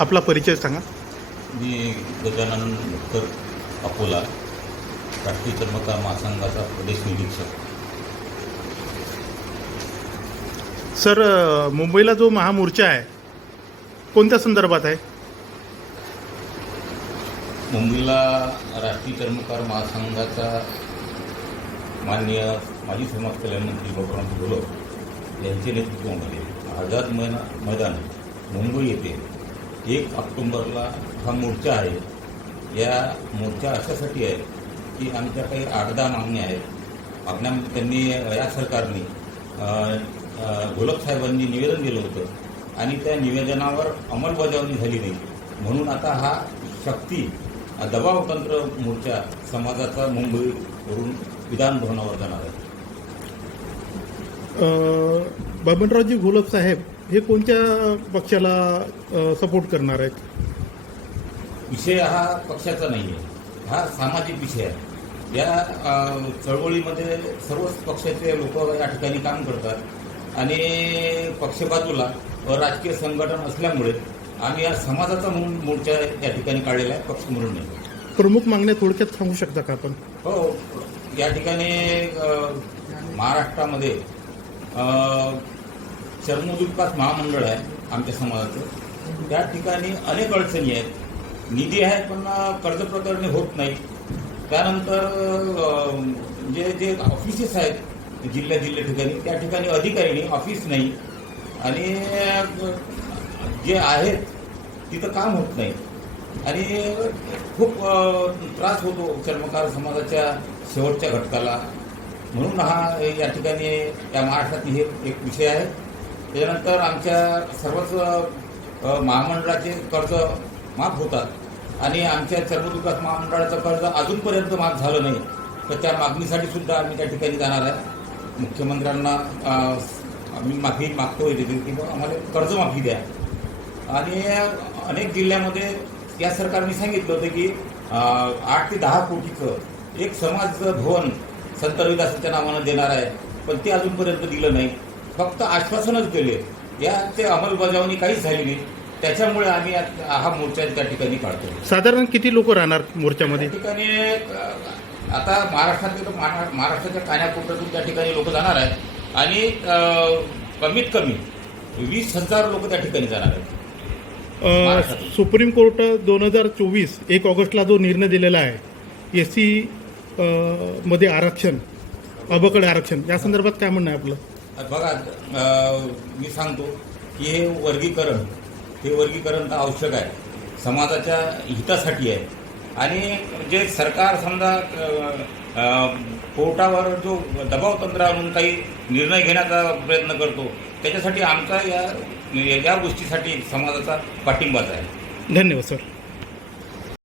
आपला परिचय सांगा. मी गजानन भटकर अकोला राष्ट्रीय चर्मकार महासंघाचा प्रदेश निरीक्षक. सर मुंबईला जो महामोर्चा आहे कोणत्या संदर्भात आहे? मुंबईला राष्ट्रीय चर्मकार महासंघाचा माननीय माजी समाज कल्याण मंत्री गोपीनाथ घोलप यांच्या नेतृत्वामध्ये आझाद मैदान मुंबई येथे एक ऑक्टोंबरला हा मोर्चा आहे. या मोर्चा अशासाठी आहे की आमच्या काही आठ दहा मागण्या आहेत. मागण्या त्यांनी या सरकारने अ, साहेबांनी निवेदन दिलं होतं आणि त्या निवेदनावर अंमलबजावणी झाली नाही. म्हणून आता हा शक्ती दबाव तंत्र मोर्चा समाजाचा मुंबईवरून विधान भवनावर जाणार आहे. बबनरावजी घोलप साहेब हे कोणत्या पक्षाला सपोर्ट करणार आहेत? विषय हा पक्षाचा नाही आहे हा सामाजिक विषय आहे. या अ, चळवळीमध्ये सर्वच पक्षाचे लोक या ठिकाणी काम करतात आणि पक्ष बाजूला राजकीय संघटन असल्यामुळे आम्ही या समाजाचा म्हणून मोर्चा या ठिकाणी काढलेला आहे पक्ष म्हणून नाही. प्रमुख मागण्या थोडक्यात सांगू शकता का आपण? हो या ठिकाणी अ, महाराष्ट्रामध्ये अ, महामंडळ आहे आमच्या समाजाचं. त्या ठिकाणी अनेक अडचणी आहेत. निधी आहे पण कर्ज प्रकरणे होत नाही त्यानंतर जे जे ऑफिसेस आहेत जिल्ह्या जिल्ह्या ठिकाणी त्या ठिकाणी अधिकारी नाही ऑफिस नाही. आणि जे आहेत तिथं काम होत नाही. आणि खूप त्रास होतो चर्मकार समाजाच्या शेवटच्या घटकाला. म्हणून हा या ठिकाणी या महाराष्ट्रातील हे एक विषय आहे. त्यानंतर आमच्या सर्वच महामंडळाचे कर्ज माफ होतात आणि आमच्या सर्व विकास महामंडळाचं कर्ज अजूनपर्यंत माफ झालं नाही तर त्या मागणीसाठी सुद्धा आम्ही त्या ठिकाणी जाणार आहे. मुख्यमंत्र्यांना आम्ही माफी मागतोय की आम्हाला कर्जमाफी द्या. आणि अनेक जिल्ह्यामध्ये या सरकारने सांगितलं होतं की आठ ते दहा कोटीचं एक समाज भवन संत रविदासाच्या नावानं देणार आहे पण ते अजूनपर्यंत दिलं नाही. फक्त आश्वासनच दिले. या ते अंमलबजावणी काहीच झाली नाही. त्याच्यामुळे आम्ही आज हा मोर्चा त्या ठिकाणी काढतो साधारण किती लोक राहणार मोर्चामध्ये? ठिकाणी आता महाराष्ट्रात महा- महाराष्ट्राच्या कान्याकोपऱ्यातून त्या ठिकाणी लोक जाणार आहेत. आणि कमीत कमी वीस हजार लोक त्या ठिकाणी जाणार आहेत. सुप्रीम कोर्ट दोन हजार चोवीस एक ऑगस्टला जो निर्णय दिलेला आहे एस सी मध्ये आरक्षण अबकड आरक्षण या संदर्भात काय म्हणणं आहे आपलं? बघा मी सांगतो की हे वर्गीकरण हे वर्गीकरण तर आवश्यक आहे. समाजाच्या हितासाठी आहे. आणि जे सरकार समजा कोर्टावर जो दबाव तंत्र आणून काही निर्णय घेण्याचा प्रयत्न करतो त्याच्यासाठी आमचा या या गोष्टीसाठी समाजाचा पाठिंबाच आहे. धन्यवाद सर.